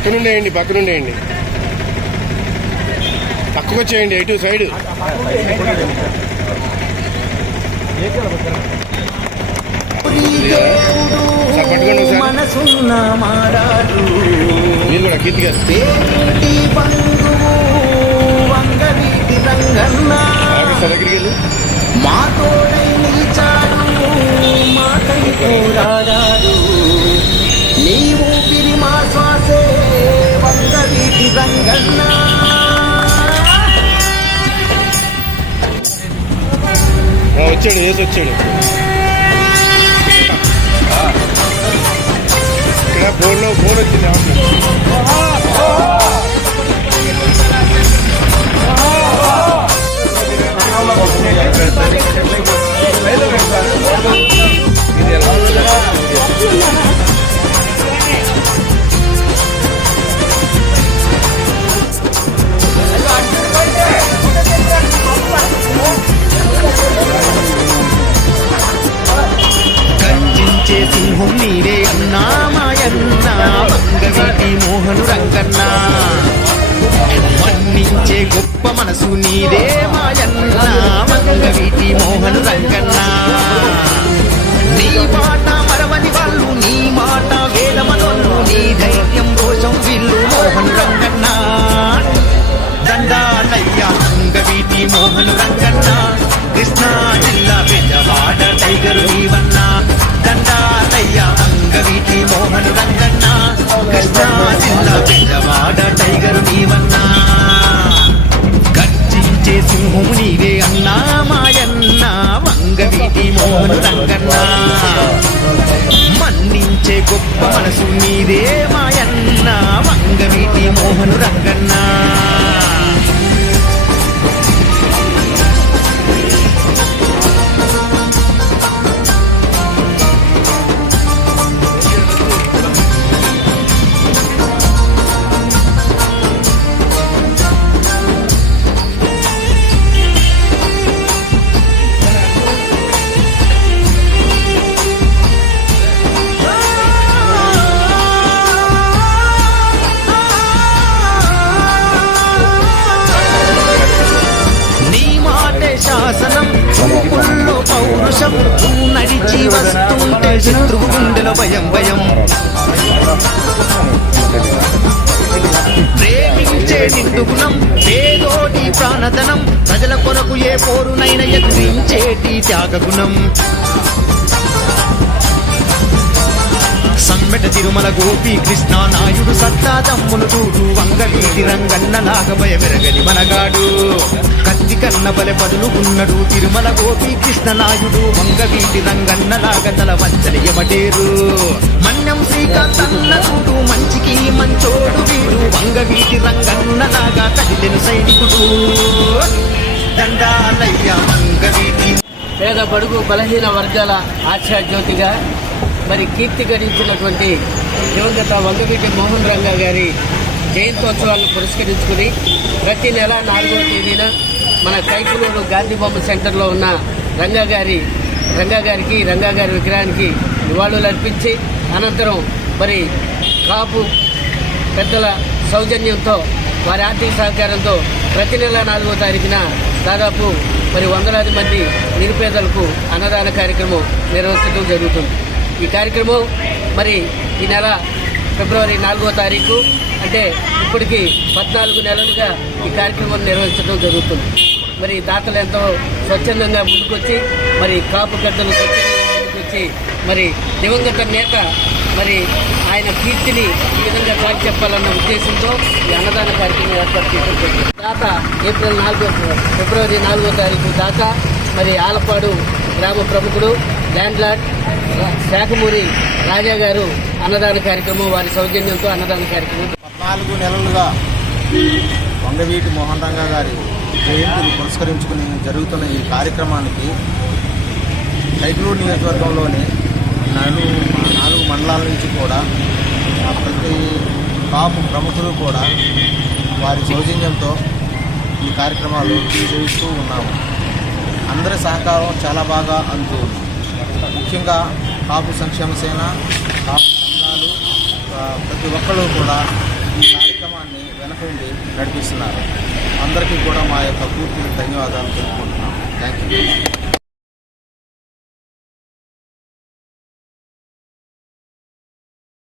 పక్కనుండేయండి పక్కనుండేయండి. పక్కకు వచ్చేయండి ఎటు సైడ్. పట్టుకోండి ఒకసారి. మీరు కూడా కీర్తి గారు. వచ్చాడు వేసి వచ్చాడు ఇక్కడ ఫోన్లో ఫోన్ వచ్చింది ఏమన్నా? మన్నించే గొప్ప మనసు నీదే మాయన్న వంగవీటి మోహన్ రంగన్నా. చేసే గొప్ప మనసు నీదే మాయన్న వంగవీటి మోహను రంగన్నా శత్రువు గుండెల భయం భయం. ప్రేమించే నిండుగుణం పేదోటి ప్రాణధనం. ప్రజల కొరకు ఏ పోరునైన ఎదిరించేటి త్యాగగుణం. సమ్మెట తిరుమల గోపి కృష్ణ నాయుడు సత్తా తమ్ములు చూడు వంగవీటి రంగన్న రంగన్నలాగా భయమెరగని మనగాడు. మంది కన్నబలె పదులు ఉన్నడు. తిరుమల గోపి కృష్ణ నాయుడు వంగవీటి రంగన్నలాగా తల వంచని యమటేరు మన్యం శ్రీకాంత్ అన్న మంచికి మంచోడు వీడు. వంగవీటి రంగన్నలాగా కదిలిన సైనికుడు. దండాలయ్య వంగవీటి. పేద బడుగు బలహీన వర్గాల ఆశాజ్యోతిగా మరి కీర్తి గడించినటువంటి దివంగత వంగవీటి మోహన్ రంగా గారి జయంతోత్సవాలను పురస్కరించుకుని ప్రతి నెల నాలుగవ తేదీన మన కైకులూరు గాంధీ బొమ్మ సెంటర్లో ఉన్న రంగా గారి రంగా గారికి రంగా గారి విగ్రహానికి నివాళులు అర్పించి అనంతరం మరి కాపు పెద్దల సౌజన్యంతో వారి ఆర్థిక సహకారంతో ప్రతి నెల నాలుగో తారీఖున దాదాపు మరి వందలాది మంది నిరుపేదలకు అన్నదాన కార్యక్రమం నిర్వహించడం జరుగుతుంది. ఈ కార్యక్రమం మరి ఈ నెల ఫిబ్రవరి నాలుగో తారీఖు అంటే ఇప్పటికి పద్నాలుగు నెలలుగా ఈ కార్యక్రమం నిర్వహించడం జరుగుతుంది. మరి దాతలు ఎంతో స్వచ్ఛందంగా ముందుకొచ్చి మరి కాపు గడ్డలు స్వచ్ఛందంగా ముందుకొచ్చి మరి దివంగత నేత మరి ఆయన కీర్తిని ఈ విధంగా చాటి చెప్పాలన్న ఉద్దేశంతో ఈ అన్నదాన కార్యక్రమం ఏర్పాటు చేయడం జరిగింది. దాత ఏప్రిల్ నాలుగో ఫిబ్రవరి నాలుగో తారీఖు దాకా మరి ఆలపాడు గ్రామ ప్రముఖుడు ల్యాండ్ లార్డ్ శాఖమూరి రాజా గారు అన్నదాన కార్యక్రమం వారి సౌజన్యంతో అన్నదాన కార్యక్రమం నాలుగు నెలలుగా వంగవీటి మోహన్ రంగా గారి జయంతిని పురస్కరించుకుని జరుగుతున్న ఈ కార్యక్రమానికి లైట్లూరు నియోజకవర్గంలోని నాలుగు నాలుగు మండలాల నుంచి కూడా ప్రతి కాపు ప్రముఖులు కూడా వారి సౌజన్యంతో ఈ కార్యక్రమాలు చేస్తూ ఉన్నాము. అందరి సహకారం చాలా బాగా అందుతూ ముఖ్యంగా కాపు సంక్షేమ సేన కాపు సంఘాలు ప్రతి ఒక్కళ్ళు కూడా ఈ కార్యక్రమాన్ని వెనకండి నడిపిస్తున్నారు. అందరికీ కూడా మా యొక్క పూర్తి ధన్యవాదాలు తెలుపుకుంటున్నాం. Thank you